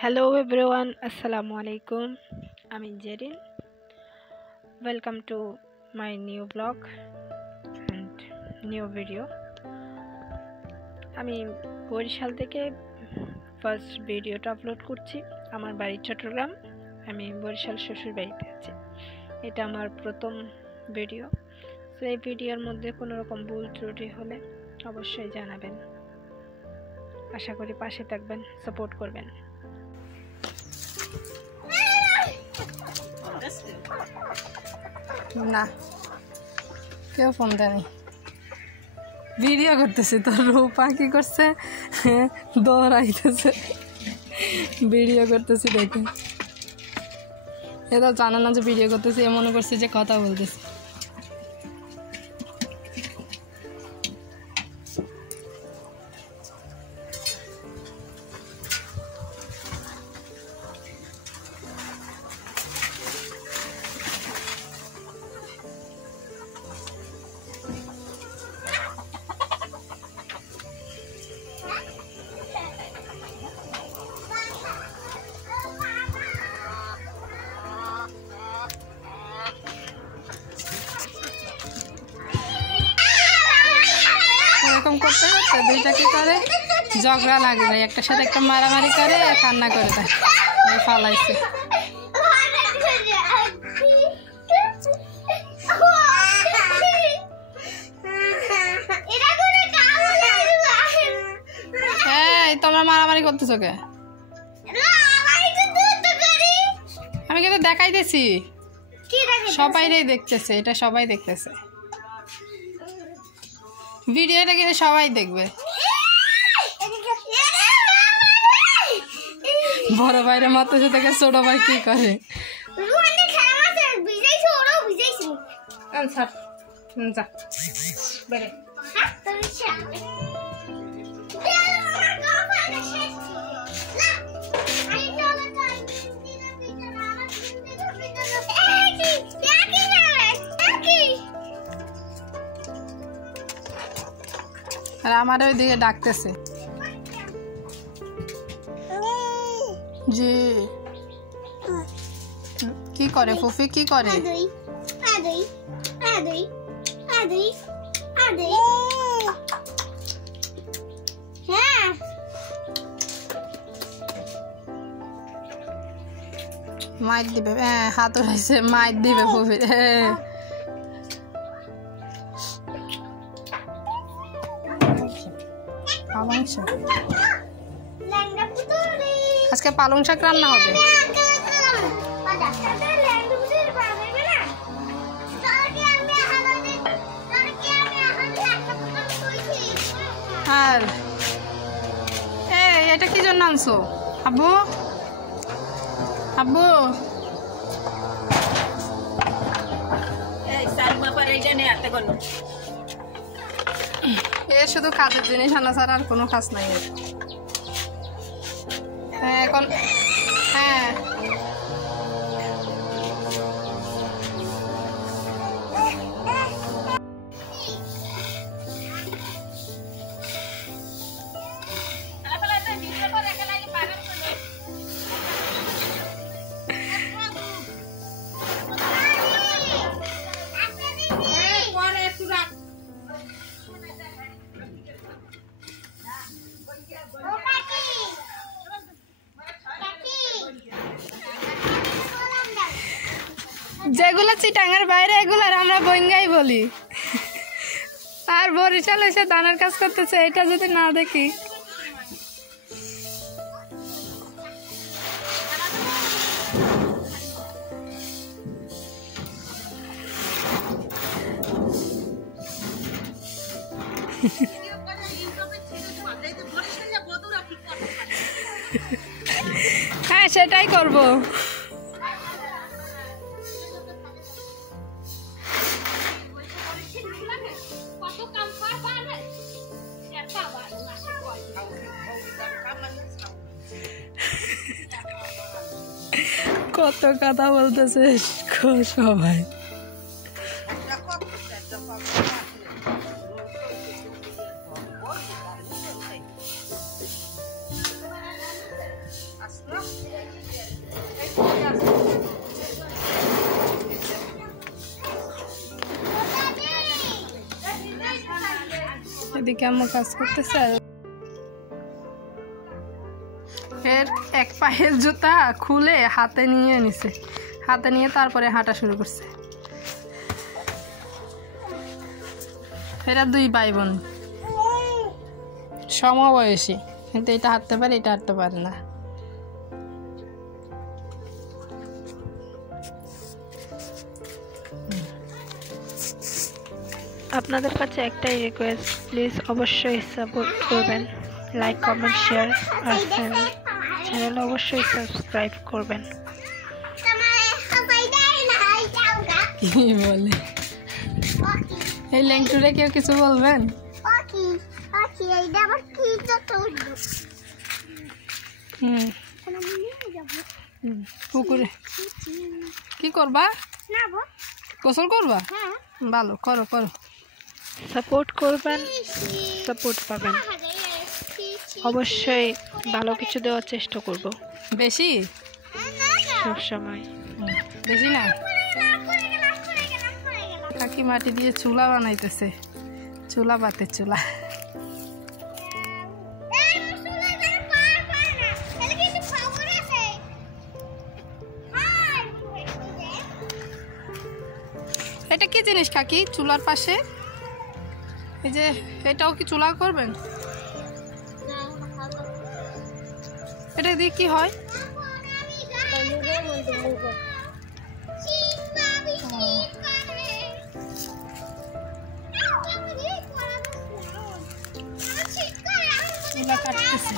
Hello everyone, Assalamu alaikum. I'm Jerin. Welcome to my new vlog and new video. আমি বরিশাল থেকে first ভিডিওটা upload করছি। আমার বাড়ি চট্টগ্রাম, আমি বরিশাল শ্বশুর বাড়িতে আছি। এটা আমার প্রথম ভিডিও। তো এই ভিডিওর মধ্যে কোনো রকম ভুল ত্রুটি হলে অবশ্যই জানাবেন। আশা করি পাশে থাকবেন, সাপোর্ট করবেন। না কেউ ফোন দেয়নি, ভিডিও করতেছে। তো রূপা কি করছে, দৌড়াইতেছে, ভিডিও করতেছি দেখে। এটা জানে না যে ভিডিও করতেছি, এ মনে করছে যে কথা বলতেছি। এরকম করতে করতে দুইটা কি করে ঝগড়া লাগে যায়, একটার সাথে একটা মারামারি করে, কান্না করে দেয়, ফালাইছে। এই তোমরা মারামারি করতেছো কে? আমি কিন্তু দেখাইতেছি, সবাইরাই দেখতেছে, এটা সবাই দেখতেছে, ভিডিওটা কিন্তু সবাই দেখবে। বড় ভাইরা মারতেছে থেকে ছোট ভাই কি করে? আর আমার ওইদিকে ডাকতেছে। জি কি করে ফুফি, কি করে? মাইর দিবে, হাত উঠাইছে, মাইর দিবে ফুফি। আজকে পালং শাক রান্না হবে। আর এটা কি জন্য আনছো আব্বু? আব্বু এ শুধু কাজের জিনিস আনা ছাড়া আর কোনো কাজ নাই এর। এখন যেগুলো চিটাঙ্গের বাইরে এগুলার আমরা বইঙ্গাই বলি। আর বরিশাল এসে ধানের কাজ করতেছে, এটা যদি না দেখি। হ্যাঁ সেটাই করবো। কত কথা বলতেছে সবাই। এদিকে আম্মু কাজ করতেছে। এর এক পায়ের জুতা খুলে হাতে নিয়ে নিছে, হাতে নিয়ে তারপরে হাঁটা শুরু করছে। এরা দুই ভাই বোন, সমবয়সী, কিন্তু এটা হাঁটতে পারে, এটা হাঁটতে পারে না। আপনাদের কাছে একটাই রিকোয়েস্ট, প্লিজ অবশ্যই সাপোর্ট করবেন, লাইক কমেন্ট শেয়ার, আর চ্যানেল অবশ্যই সাবস্ক্রাইব করবেন। কি বলে এই ল্যাংটুরে কেউ কিছু বলবেন? পুকুরে কি করবা? গোসল করবা? ভালো, করো করো। সাপোর্ট করবেন, সাপোর্ট পাবেন। অবশ্যই ভালো কিছু দেওয়ার চেষ্টা করব, বেশি সবসময়। বেশি না। কাকি মাটি দিয়ে চুলা বানাইতেছে, চুলা পাতে চুলা। এটা কি জিনিস কাকি চুলার পাশে? এই যে এটাও কি চুলা করবেন? এটা দিয়ে কি হয়? চুলা কাটতেছে।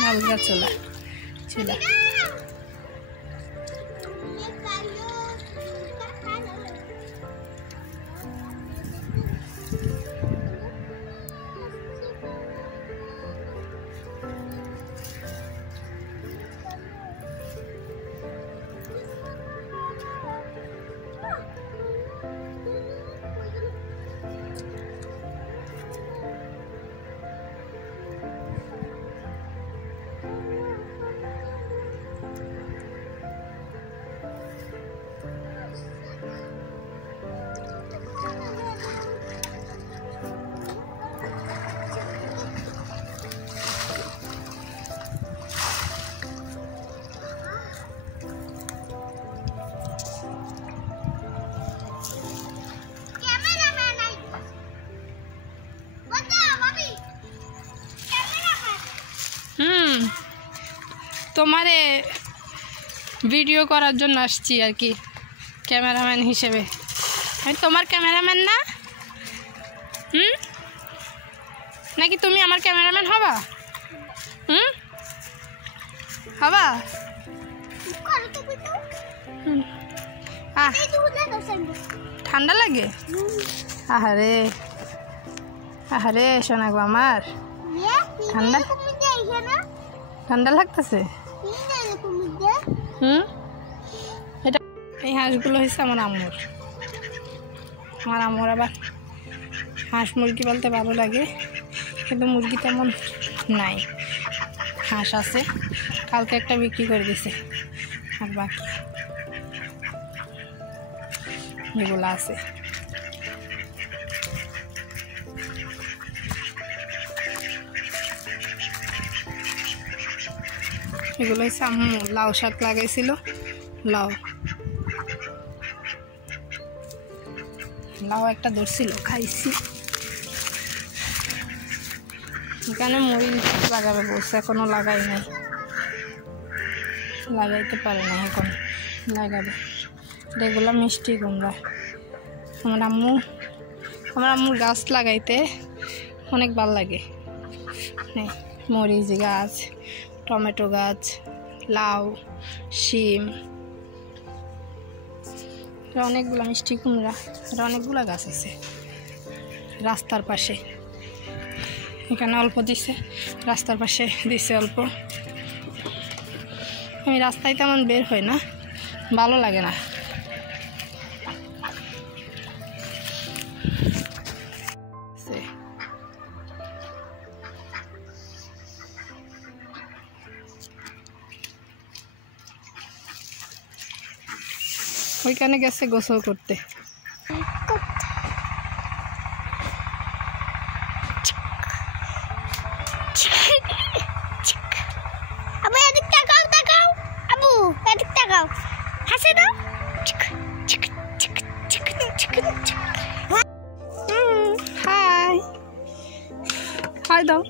মালগা চুলা, চুলা। তোমারে ভিডিও করার জন্য আসছি আর কি, ক্যামেরাম্যান হিসেবে। আমি তোমার ক্যামেরাম্যান না? নাকি তুমি আমার ক্যামেরাম্যান হবা? হবা? ঠান্ডা লাগে? আহারে আহারে শোনা গো আমার, ঠান্ডা ঠান্ডা লাগতেছে। এটা এই হাঁসগুলো হয়েছে আমার আম্মুর। আমার আম্মুর আবার হাঁস মুরগি বলতে ভালো লাগে, কিন্তু মুরগি তেমন নাই। হাঁস আছে, কালকে একটা বিক্রি করে দিছে, আর বাকি এগুলো আছে। এগুলো হচ্ছে আম্মু লাউ শাক লাগাইছিল, লাউ লাউ একটা ধরছিল, খাইছি। এখানে মরিচ লাগাবে বলছে, এখনো লাগাই নাই, লাগাইতে পারে না, এখন লাগাবে। এগুলো মিষ্টি কুমড়া। আমার আম্মুর গাছ লাগাইতে অনেক ভালো লাগে। মরিচ গাছ, টমেটো গাছ, লাউ, শিম, অনেকগুলো মিষ্টি কুমড়া, আর অনেকগুলো গাছ আছে রাস্তার পাশে। এখানে অল্প দিছে, রাস্তার পাশে দিছে অল্প। আমি রাস্তায় তেমন বের হই না, ভালো লাগে না। ওইখানে গেছে গোসল করতে। আবু এদিক তাকাও তাকাও, আবু এদিক তাকাও, হাসে দাও। হাই হাই দাও।